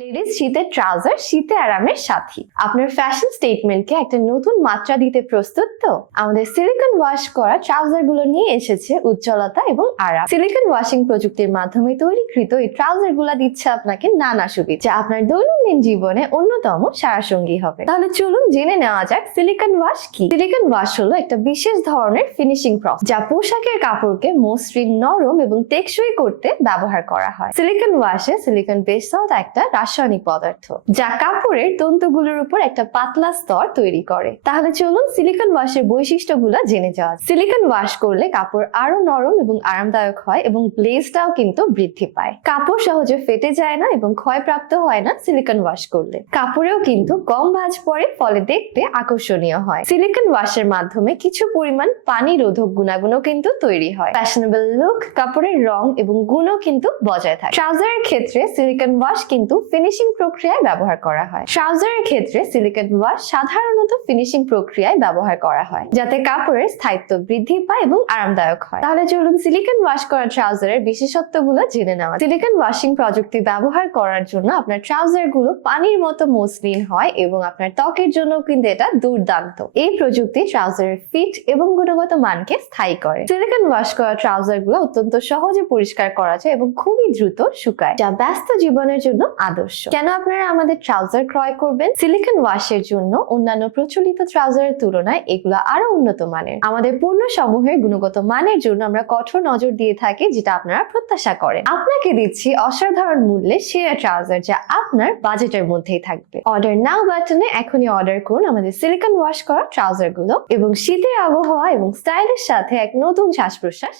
Ladies শীতের trouser শীতে আরামের সাথী। আপনার ফ্যাশন স্টেটমেন্টকে একটা নতুন মাত্রা দিতে প্রস্তুত তো? আমাদের সিলিকন ওয়াশ করা ট্রাউজারগুলো নিয়ে এসেছে উজ্জ্বলতা এবং আরাম। সিলিকন ওয়াশিং প্রযুক্তির মাধ্যমে তৈরিকৃত এই ট্রাউজারগুলা দিচ্ছে আপনাকে নানা সুবিধা। আপনার দৈনন্দিন জীবনে অন্যতম সারাসঙ্গী হবে। তাহলে চলুন জেনে নেওয়া যাক সিলিকন ওয়াশ কি। সিলিকন ওয়াশ হলো একটা বিশেষ ধরনের ফিনিশিং প্রসেস যা পোশাকের কাপড়কে মসৃণ নরম এবং টেকসই করতে ব্যবহার করা হয়। সিলিকন ওয়াশে সিলিকন বেস সল্ট একটা রাসায়নিক পদার্থ, যা কাপড়ের তন্তুগুলোর উপর একটা পাতলা স্তর তৈরি করে। তাহলে চলুন সিলিকন ওয়াশের বৈশিষ্ট্যগুলো জেনে যাওয়া। সিলিকন ওয়াশ করলে কাপড় আরও নরম এবং আরামদায়ক হয় এবং গ্লেজটাও কিন্তু বৃদ্ধি পায়। কাপড় সহজে ফেটে যায় না এবং ক্ষয়প্রাপ্ত হয় না সিলিকন ওয়াশ করলে। কাপড়েও কিন্তু কম ভাঁজ পড়ে, ফলে দেখতে আকর্ষণীয় হয়। সিলিকন ওয়াশের মাধ্যমে কিছু পরিমাণ পানি রোধক গুণাগুণও কিন্তু তৈরি হয়। ফ্যাশনেবল লুক কাপড়ের রং এবং গুণও কিন্তু বজায় থাকে। ট্রাউজারের ক্ষেত্রে সিলিকন ওয়াশ কিন্তু ফিনিশিং প্রক্রিয়ায় ব্যবহার করা হয়। ট্রাউজারের ক্ষেত্রে সিলিকন ওয়াশ সাধারণত ফিনিশিং প্রক্রিয়ায় ব্যবহার করা হয়, যাতে কাপড়ের স্থায়িত্ব বৃদ্ধি পায় এবং আরামদায়ক হয়। তাহলে চলুন সিলিকন ওয়াশ করা ট্রাউজারের বিশেষত্বগুলো জেনে নেওয়া। সিলিকন ওয়াশিং প্রযুক্তি ব্যবহার করার জন্য আপনার ট্রাউজার গুলো পানির মতো মসৃণ হয় এবং আপনার ত্বকের জন্য কিন্তু এটা দুর্দান্ত। এই প্রযুক্তি ট্রাউজারের ফিট এবং গুণগত মানকে স্থায়ী করে। সিলিকন ওয়াশ করা ট্রাউজারগুলো অত্যন্ত সহজে পরিষ্কার করা যায় এবং খুবই দ্রুত শুকায়, যা ব্যস্ত জীবনের জন্য আদর্শ। কেন আপনারা আমাদের ট্রাউজার ক্রয় করবেন? সিলিকন ওয়াশের জন্য অন্যান্য প্রচলিত ট্রাউজারের তুলনায় এগুলো আরও উন্নত মানের। আমাদের পণ্য সমূহের গুণগত মানের জন্য আমরা কঠোর নজর দিয়ে থাকি, যেটা আপনারা প্রত্যাশা করেন। আপনাকে দিচ্ছি অসাধারণ মূল্যে সেরা ট্রাউজার, যা আপনার বাজেটের মধ্যেই থাকবে। অর্ডার নাও বাটনে এখনই অর্ডার করুন আমাদের সিলিকন ওয়াশ করা ট্রাউজারগুলো এবং শীতের আবহাওয়া এবং স্টাইলের সাথে এক নতুন শ্বাস প্রশ্বাস